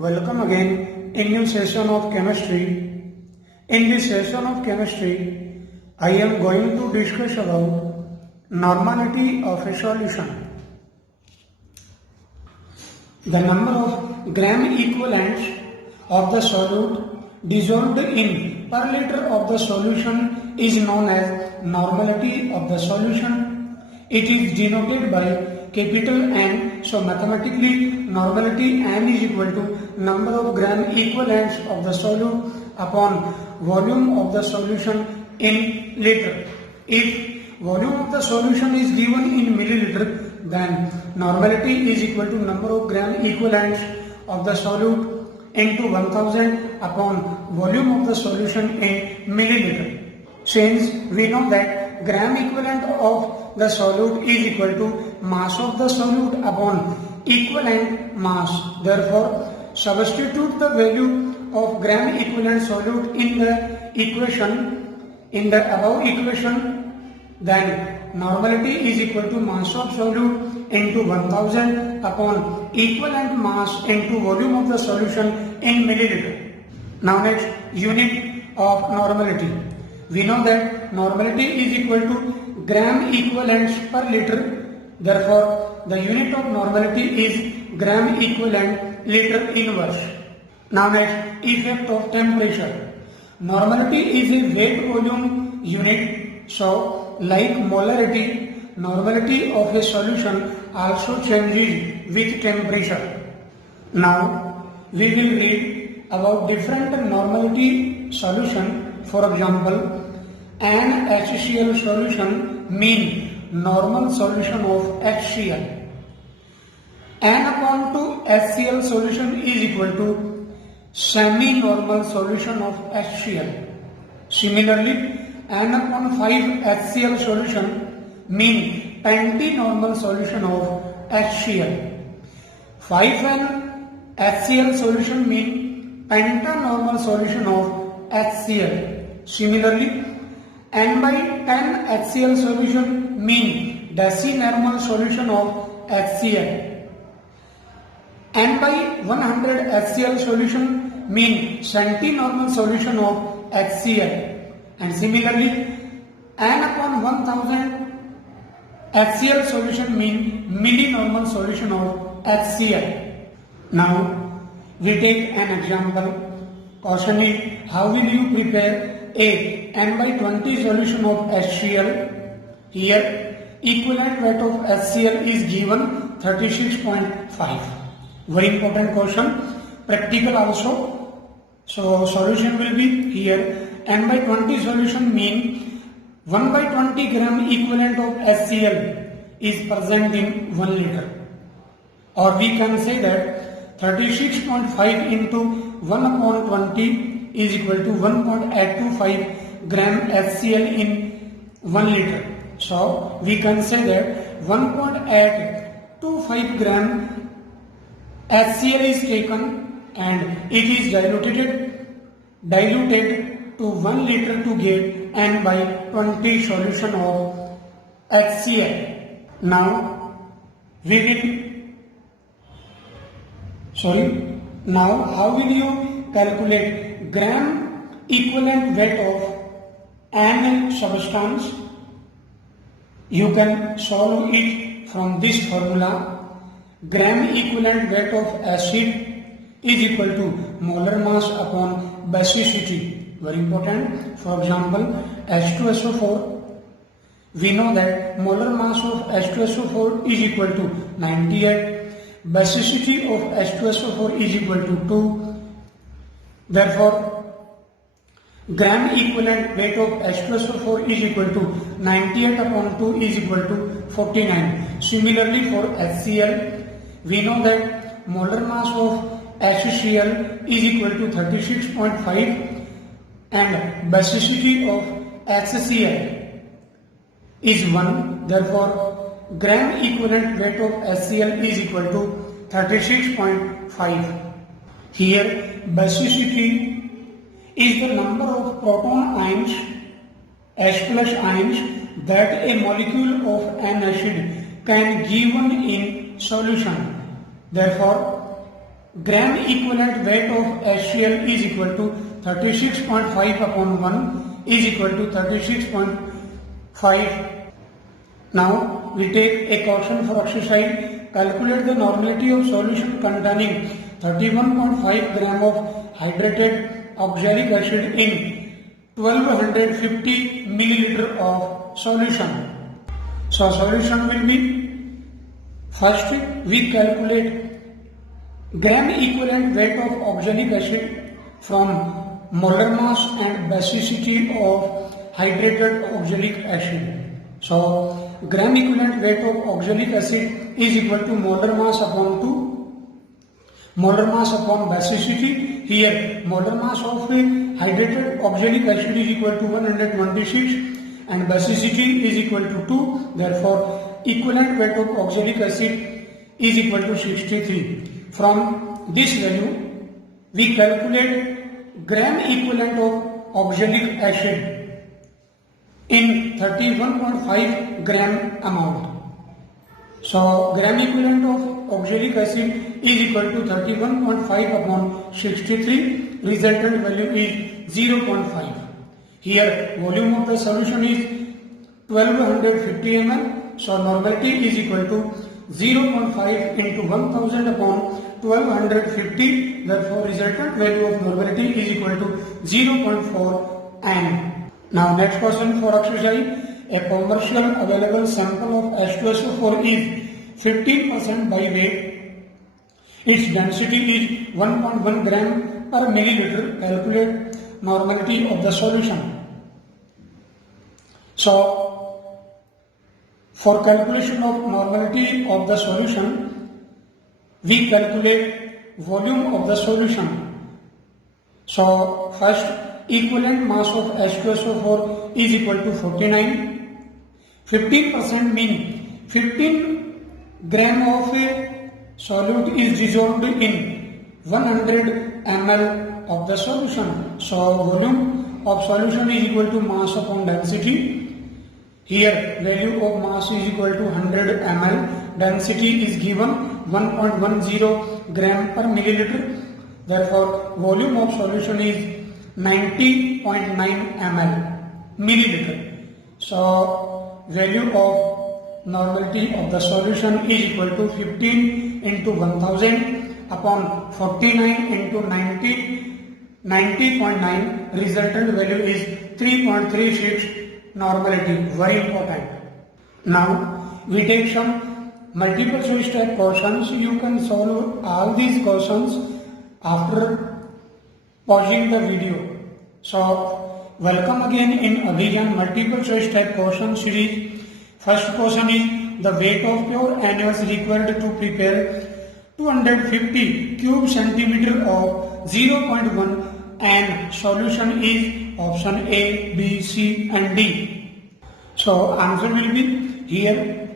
Welcome again in new session of chemistry. In this session of chemistry, I am going to discuss about normality of a solution. The number of gram equivalents of the solute dissolved in per liter of the solution is known as normality of the solution. It is denoted by capital N. So mathematically normality N is equal to number of gram equivalents of the solute upon volume of the solution in liter. If volume of the solution is given in milliliter, then normality is equal to number of gram equivalents of the solute into 1000 upon volume of the solution in milliliter. Since we know that gram equivalent of the solute is equal to mass of the solute upon equivalent mass. Therefore, substitute the value of gram equivalent solute in the equation, in the above equation, then normality is equal to mass of solute into 1000 upon equivalent mass into volume of the solution in milliliter. Now next, unit of normality. We know that normality is equal to gram equivalents per liter. Therefore, the unit of normality is gram equivalent liter inverse. Now next, effect of temperature. Normality is a weight volume unit. So, like molarity, normality of a solution also changes with temperature. Now, we will read about different normality solution. For example, an HCl solution mean normal solution of HCl. N upon 2 HCl solution is equal to semi-normal solution of HCl. Similarly, N upon 5 HCl solution mean penti-normal solution of HCl. 5N HCl solution mean pentanormal solution of HCl. Similarly, N by 10 HCl solution mean decinormal solution of HCl. N by 100 HCl solution mean centinormal solution of HCl. And similarly, N upon 1000 HCl solution mean millinormal solution of HCl. Now, we take an example. Question is, how will you prepare a N by 20 solution of HCl? Here, equivalent weight of HCl is given 36.5. Very important question, practical also. So, solution will be here, N by 20 solution mean 1 by 20 gram equivalent of HCl is present in 1 liter. Or we can say that 36.5 into 1 upon 20 is equal to 1.825 gram HCl in 1 liter. So, we can say that 1.825 gram HCl is taken and it is diluted to 1 liter to get N by 20 solution of HCl. Now, how will you calculate gram equivalent weight of an substance? You can solve it from this formula. Gram equivalent weight of acid is equal to molar mass upon basicity. Very important. For example, H2SO4. We know that molar mass of H2SO4 is equal to 98. Basicity of H2SO4 is equal to 2. Therefore, gram equivalent weight of H2SO4 is equal to 98 upon 2 is equal to 49. Similarly, for HCl, we know that molar mass of HCl is equal to 36.5 and basicity of HCl is 1. Therefore, gram equivalent weight of HCl is equal to 36.5. Here, basicity is the number of proton ions, H plus ions, that a molecule of an acid can given in solution. Therefore, gram equivalent weight of HCl is equal to 36.5 upon 1 is equal to 36.5. Now we take a question for exercise. Calculate the normality of solution containing 31.5 gram of hydrated oxalic acid in 1250 milliliter of solution. So solution will be, first we calculate gram equivalent weight of oxalic acid from molar mass and basicity of hydrated oxalic acid. So gram equivalent weight of oxalic acid is equal to molar mass upon 2, molar mass upon basicity. Here molar mass of hydrated oxalic acid is equal to 126 and basicity is equal to 2. Therefore equivalent weight of oxalic acid is equal to 63. From this value we calculate gram equivalent of oxalic acid in 31.5 gram amount. So gram equivalent of oxalic acid is equal to 31.5 upon 63. Resultant value is 0.5. Here volume of the solution is 1250 ml. So normality is equal to 0.5 into 1000 upon 1250. Therefore resultant value of normality is equal to 0.4 n. Now next question for exercise. A commercial available sample of H2SO4 is 15% by weight. Its density is 1.1 gram per milliliter. Calculate normality of the solution. So for calculation of normality of the solution, we calculate volume of the solution. So first, equivalent mass of H2SO4 is equal to 49. 15% mean 15 gram of a solute is dissolved in 100 ml of the solution. So volume of solution is equal to mass upon density. Here value of mass is equal to 100 ml. Density is given 1.10 gram per milliliter. Therefore volume of solution is 90.9 milliliter. So value of normality of the solution is equal to 15 into 1000 upon 49 into 90.9. Resultant value is 3.36 normality. Very important. Now we take some multiple choice type questions. You can solve all these questions after pausing the video. So welcome again in Abhijan multiple choice type question series. First question is the weight of pure NaOH required to prepare 250 cube centimeter of 0.1 and solution is option A, B, C and D. So answer will be here.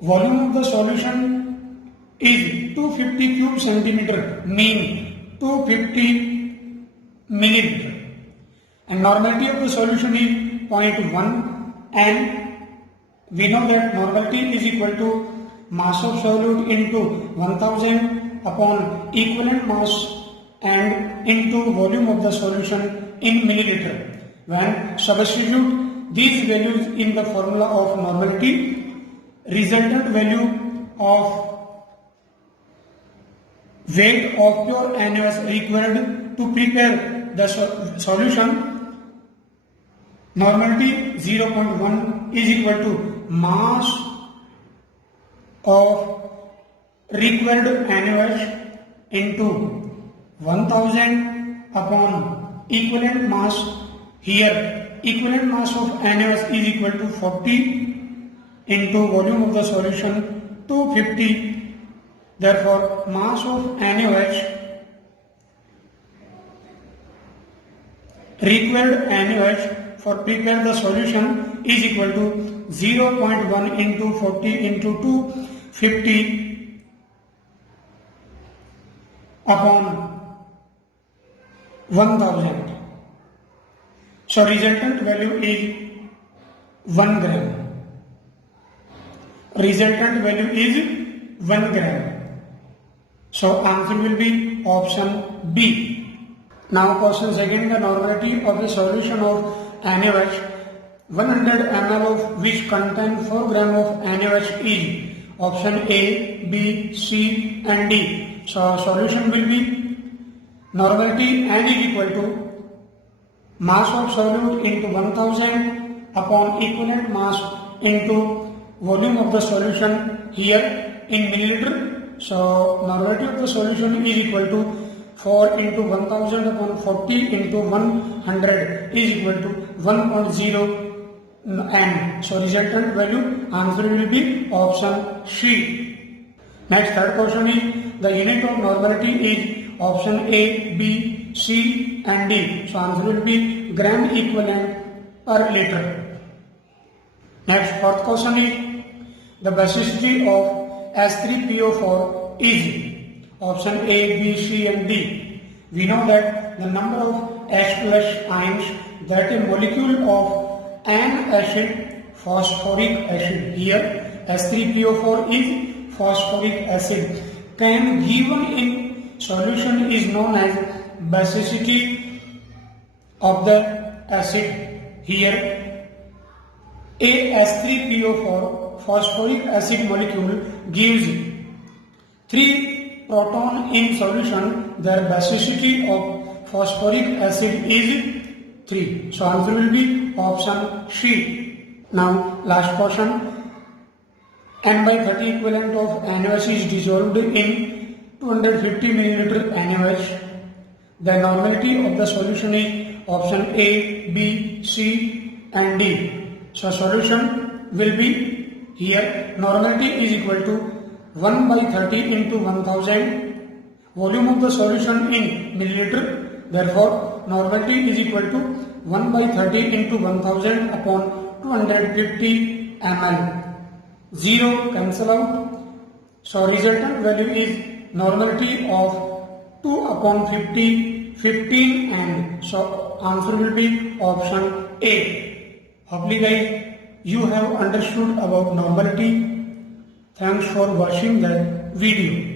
Volume of the solution is 250 cube centimeter, mean 250 milliliter. And normality of the solution is 0.1 and we know that normality is equal to mass of solute into 1000 upon equivalent mass and into volume of the solution in milliliter. When substitute these values in the formula of normality, resultant value of weight of pure NaOH required to prepare the solution, normality 0.1 is equal to mass of required NaOH into 1000 upon equivalent mass. Here equivalent mass of NaOH is equal to 40 into volume of the solution 250. Therefore mass of NaOH, required NaOH for prepare the solution is equal to 0.1 into 40 into 250 upon 1000. So resultant value is 1 gram. Resultant value is 1 gram. So answer will be option B. Now question second, the normality of a solution of NaOH 100 ml of which contain 4 gram of NaOH is option A, B, C and D. So solution will be normality N is equal to mass of solute into 1000 upon equivalent mass into volume of the solution here in milliliter. So normality of the solution is equal to 4 into 1000 upon 40 into 100 is equal to 1.0 n. So resultant value answer will be option C. Next third question is the unit of normality is option A, B, C and D. So answer will be gram equivalent per liter. Next fourth question is the basicity of S3PO4 is option A, B, C and D. We know that the number of H+ ions that a molecule of an acid, phosphoric acid, here S3PO4 is phosphoric acid, can given in solution is known as basicity of the acid. Here a S3PO4 phosphoric acid molecule gives 3 proton in solution. Their basicity of phosphoric acid is 3. So answer will be option C. Now last portion. N/30 equivalent of NaOH is dissolved in 250 ml NaOH. The normality of the solution is option A, B, C and D. So solution will be here normality is equal to 1/30 into 1000. Volume of the solution in milliliter. Therefore, normality is equal to 1/30 into 1000 upon 250 ml. 0 cancel out. So resultant value is normality of 2 upon 50, 15 and so answer will be option A. Hopefully guys, you have understood about normality. Thanks for watching the video.